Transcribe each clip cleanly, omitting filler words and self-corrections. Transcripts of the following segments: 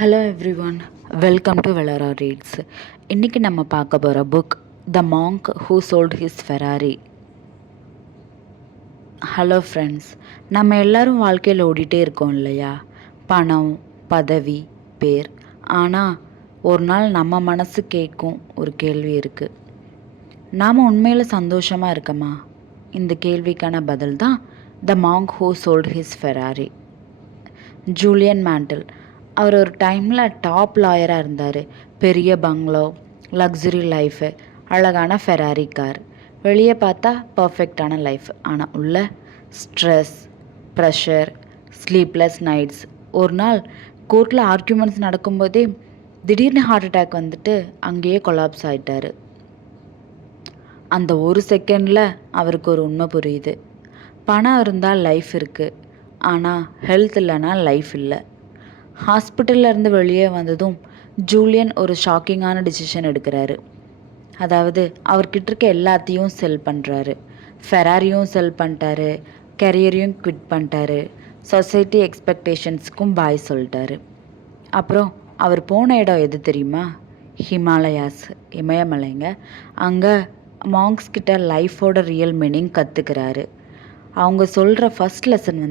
Hello everyone, welcome to Velara reads. இன்றைக்கி நம்ம பார்க்க போகிற book the monk who sold his Ferrari. Hello friends, நம்ம எல்லோரும் வாழ்க்கையில் ஓடிட்டே இருக்கோம் இல்லையா? பணம், பதவி, பேர். ஆனால் ஒரு நாள் நம்ம மனசு கேட்கும் ஒரு கேள்வி இருக்குது. நாம் உண்மையில் சந்தோஷமாக இருக்கமா? இந்த கேள்விக்கான பதில் தான் the monk who sold his Ferrari. Julian Mantle. அவர் ஒரு டைமில் டாப் லாயராக இருந்தார். பெரிய பங்களோ, லக்ஸுரி லைஃபு, அழகான ஃபெராரி கார். வெளியே பார்த்தா பர்ஃபெக்டான லைஃப். ஆனால் உள்ள ஸ்ட்ரெஸ், ப்ரெஷர், ஸ்லீப்லெஸ் நைட்ஸ். ஒரு நாள் கோர்ட்டில் ஆர்கியூமெண்ட்ஸ் நடக்கும்போதே திடீர்னு ஹார்ட் அட்டாக் வந்துட்டு அங்கேயே கொலாப்ஸ் ஆகிட்டார். அந்த ஒரு செகண்டில் அவருக்கு ஒரு உண்மை புரியுது. பணம் இருந்தால் லைஃப் இருக்குது, ஆனால் ஹெல்த் இல்லைன்னா லைஃப் இல்லை. ஹாஸ்பிட்டல்லேருந்து வெளியே வந்ததும் ஜூலியன் ஒரு ஷாக்கிங்கான டிசிஷன் எடுக்கிறாரு. அதாவது அவர்கிட்ட இருக்க எல்லாத்தையும் செல் பண்ணுறாரு. ஃபெராரியும் செல் பண்ணிட்டாரு, கெரியரையும் குவிட் பண்ணிட்டாரு, சொசைட்டி எக்ஸ்பெக்டேஷன்ஸுக்கும் பாய் சொல்லிட்டாரு. அப்புறம் அவர் போன இடம் எது தெரியுமா? ஹிமாலயாஸ், இமயமலைங்க. அங்கே மாங்க்ஸ் கிட்ட லைஃபோட ரியல் மீனிங் கற்றுக்கிறாரு. அவங்க சொல்கிற ஃபஸ்ட் லெசன்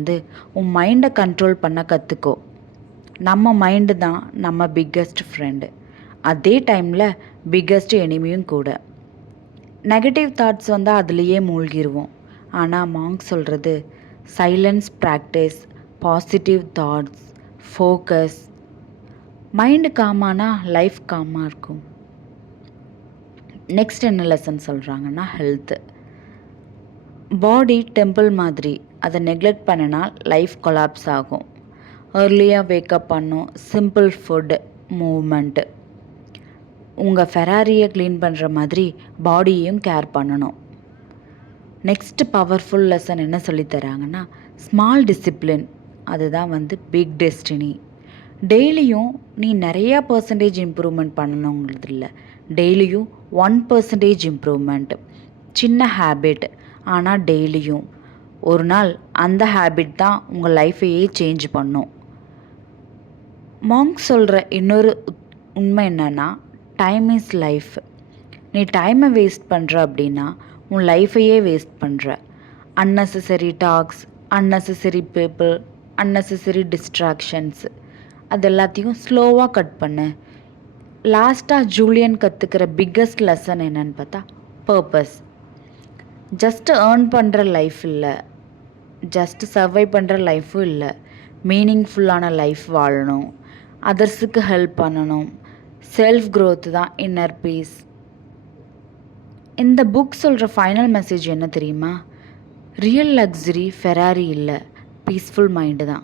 உன் மைண்டை கண்ட்ரோல் பண்ண கற்றுக்கோ. நம்ம மைண்டு தான் நம்ம பிக்கஸ்ட் ஃப்ரெண்டு, அதே டைமில் பிக்கஸ்ட் எனிமியும் கூட. நெகட்டிவ் தாட்ஸ் வந்தால் அதுலேயே மூழ்கிடுவோம். ஆனால் மாங்க் சொல்கிறது silence practice, positive thoughts, focus. Mind காமானா லைஃப் காமாக இருக்கும். நெக்ஸ்ட் என்ன லெசன் சொல்கிறாங்கன்னா ஹெல்த்து. பாடி டெம்பிள் மாதிரி, அதை நெக்லெக்ட் பண்ணினால் லைஃப் கொலாப்ஸ் ஆகும். ஏர்லியாக வேக்கப் பண்ணும், சிம்பிள் ஃபுட், மூவ்மெண்ட்டு. உங்கள் ஃபெராரியை க்ளீன் பண்ணுற மாதிரி பாடியையும் கேர் பண்ணணும். நெக்ஸ்ட் பவர்ஃபுல் லெசன் என்ன சொல்லித்தராங்கன்னா ஸ்மால் டிசிப்ளின், அதுதான் பிக் டெஸ்டினி. டெய்லியும் நீ நிறையா பர்சன்டேஜ் இம்ப்ரூவ்மெண்ட் பண்ணணுங்கிறது இல்லை, டெய்லியும் 1% இம்ப்ரூவ்மெண்ட். சின்ன ஹேபிட், ஆனால் டெய்லியும் ஒரு நாள் அந்த ஹேபிட் தான் உங்கள் லைஃப்பையே சேஞ்ச் பண்ணும். மாங்க் சொல்கிற இன்னொரு உண்மை என்னென்னா டைம் இஸ் லைஃப். நீ டைமை வேஸ்ட் பண்ணுற அப்படின்னா உன் லைஃப்பையே வேஸ்ட் பண்ணுற. Unnecessary talks, unnecessary people, unnecessary distractions, அது எல்லாத்தையும் ஸ்லோவாக கட் பண்ணு. லாஸ்ட்டாக ஜூலியன் கற்றுக்கிற பிக்கஸ்ட் லெசன் என்னன்னு பார்த்தா பர்பஸ். ஜஸ்ட்டு ஏர்ன் பண்ணுற லைஃப் இல்லை, ஜஸ்ட்டு சர்வை பண்ணுற லைஃப்பும் இல்லை, மீனிங்ஃபுல்லான லைஃப் வாழணும், அதர்ஸுக்கு ஹெல்ப் பண்ணணும். செல்ஃப் க்ரோத் தான் இன்னர் பீஸ். இந்த புக் சொல்கிற ஃபைனல் மெசேஜ் என்ன தெரியுமா? ரியல் லக்ஸுரி ஃபெராரி இல்லை, பீஸ்ஃபுல் மைண்டு தான்.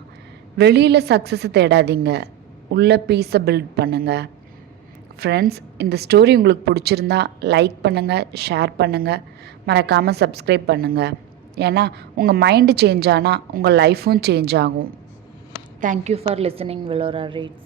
வெளியில் சக்ஸஸை தேடாதீங்க, உள்ள பீஸை பில்ட் பண்ணுங்கள். ஃப்ரெண்ட்ஸ், இந்த ஸ்டோரி உங்களுக்கு பிடிச்சிருந்தா லைக் பண்ணுங்கள், ஷேர் பண்ணுங்கள், மறக்காமல் சப்ஸ்கிரைப் பண்ணுங்கள். ஏன்னா உங்கள் மைண்டு சேஞ்ச் ஆனால் உங்கள் லைஃப்பும் சேஞ்ச் ஆகும். Thank you for listening, Velora Reads.